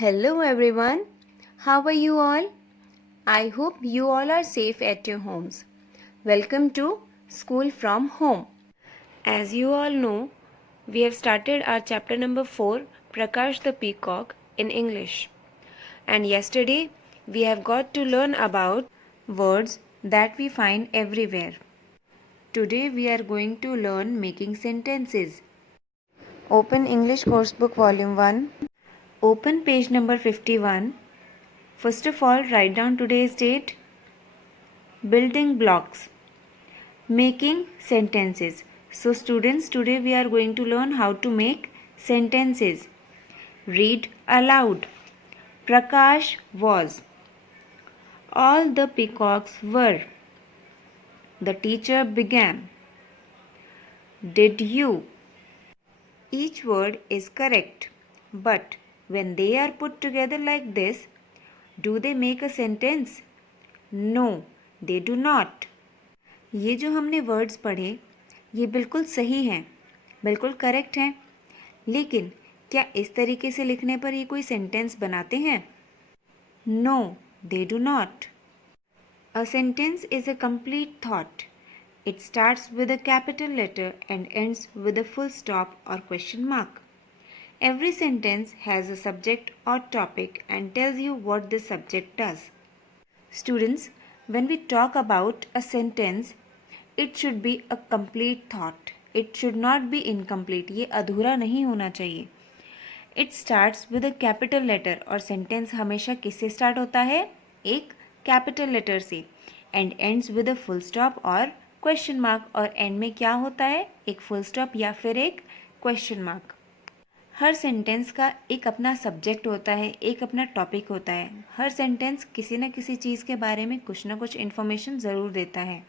Hello everyone. How are you all? I hope you all are safe at your homes. Welcome to School from Home. As you all know, we have started our chapter number 4, Prakash the Peacock, in English. And yesterday, we have got to learn about words that we find everywhere. Today, we are going to learn making sentences. Open English Coursebook Volume 1. Open page number 51. First of all, write down today's date. Building blocks. Making sentences. So students, today we are going to learn how to make sentences. Read aloud. Prakash was. All the peacocks were. The teacher began. Did you? Each word is correct, but when they are put together like this, do they make a sentence? No, they do not. ये जो हमने words पढ़े ये बिल्कुल सही हैं, बिल्कुल correct हैं, लेकिन क्या इस तरीके से लिखने पर ये कोई सेंटेंस बनाते हैं? No, they do not. A sentence is a complete thought. It starts with a capital letter and ends with a full stop or question mark. Every sentence has a subject or topic and tells you what the subject does. Students, when we talk about a sentence, it should be a complete thought. It should not be incomplete. ये अधूरा नहीं होना चाहिए. It starts with a capital letter और sentence हमेशा किससे start होता है? एक capital letter से. And ends with a full stop और क्वेश्चन मार्क. और एंड में क्या होता है? एक फुल स्टॉप या फिर एक क्वेश्चन मार्क. हर सेंटेंस का एक अपना सब्जेक्ट होता है, एक अपना टॉपिक होता है. हर सेंटेंस किसी न किसी चीज़ के बारे में कुछ ना कुछ इन्फॉर्मेशन ज़रूर देता है.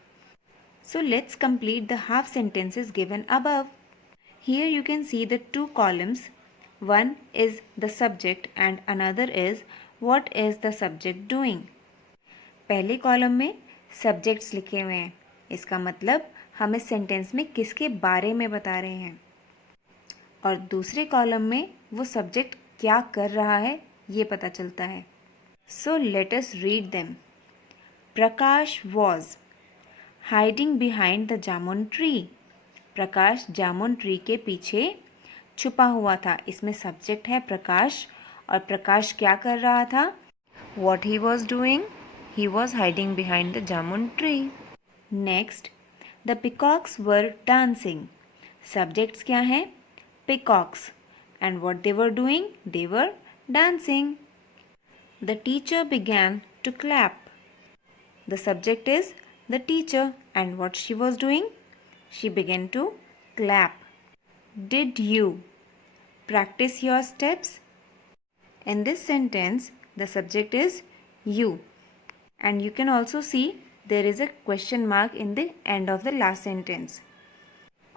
So let's complete the half sentences given above. Here you can see the two columns. One is the subject and another is what is the subject doing. पहले कॉलम में सब्जेक्ट्स लिखे हुए हैं. इसका मतलब हम इस सेंटेंस में किसके बारे में बता रहे हैं. और दूसरे कॉलम में वो सब्जेक्ट क्या कर रहा है ये पता चलता है. So let us read them. Prakash was hiding behind the jamun tree. Prakash jamun tree के पीछे छुपा हुआ था. इसमें सब्जेक्ट है प्रकाश और प्रकाश क्या कर रहा था? What he was doing? He was hiding behind the jamun tree. Next, the peacocks were dancing. Subjects क्या हैं? Peacocks. And what they were doing? They were dancing. The teacher began to clap. The subject is the teacher and what she was doing? She began to clap. Did you practise your steps? In this sentence, the subject is you. And you can also see there is a question mark in the end of the last sentence.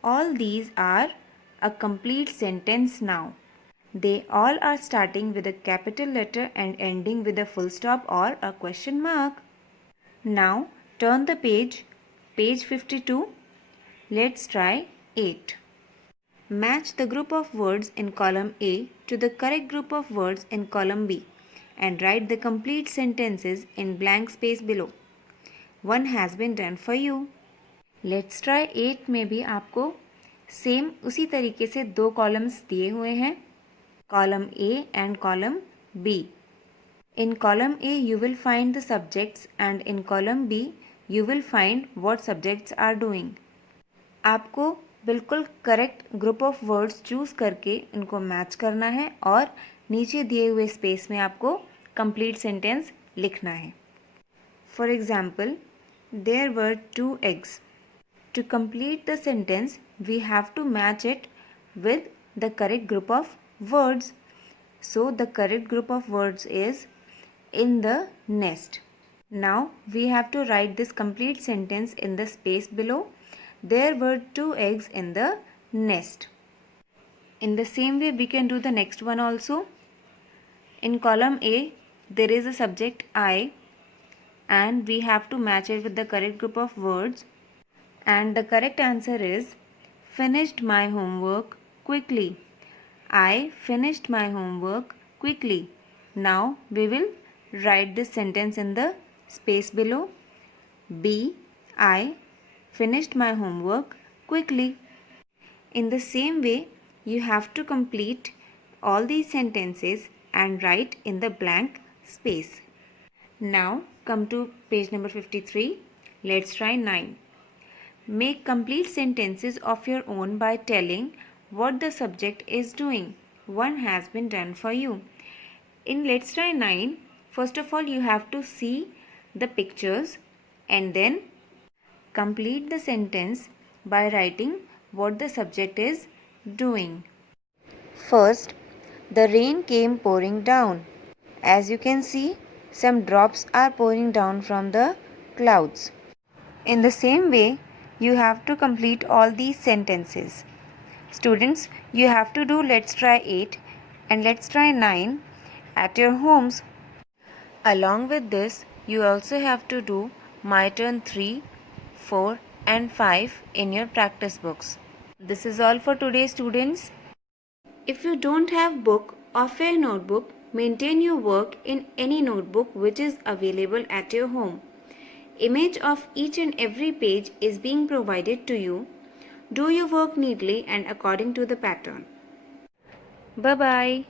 All these are a complete sentence now. They all are starting with a capital letter and ending with a full stop or a question mark. Now turn the page 52. Let's try 8. Match the group of words in column A to the correct group of words in column B and write the complete sentences in blank space below. One has been done for you. Let's try 8 में भी आपको same उसी तरीके से दो columns दिए हुए हैं, column A and column B. In column A you will find the subjects and in column B you will find what subjects are doing. आपको बिल्कुल correct group of words choose करके इनको मैच करना है और नीचे दिए हुए स्पेस में आपको कंप्लीट सेंटेंस लिखना है. For example, there were 2 eggs. To complete the sentence we have to match it with the correct group of words. So the correct group of words is in the nest. Now we have to write this complete sentence in the space below. There were 2 eggs in the nest. In the same way we can do the next one also. In column A there is a subject I and we have to match it with the correct group of words, and the correct answer is finished my homework quickly. I finished my homework quickly. Now we will write this sentence in the space below. B. I finished my homework quickly. In the same way, you have to complete all these sentences and write in the blank space. Now come to page number 53. Let's try 9. Make complete sentences of your own by telling what the subject is doing. One has been done for you. In Let's Try 9, first of all you have to see the pictures and then complete the sentence by writing what the subject is doing. First, the rain came pouring down. As you can see, some drops are pouring down from the clouds. In the same way, you have to complete all these sentences. Students, you have to do Let's Try 8 and Let's Try 9 at your homes. Along with this, you also have to do My Turn 3, 4 and 5 in your practice books. This is all for today, students. If you don't have book or fair notebook, maintain your work in any notebook which is available at your home. Image of each and every page is being provided to you. Do your work neatly and according to the pattern. Bye-bye.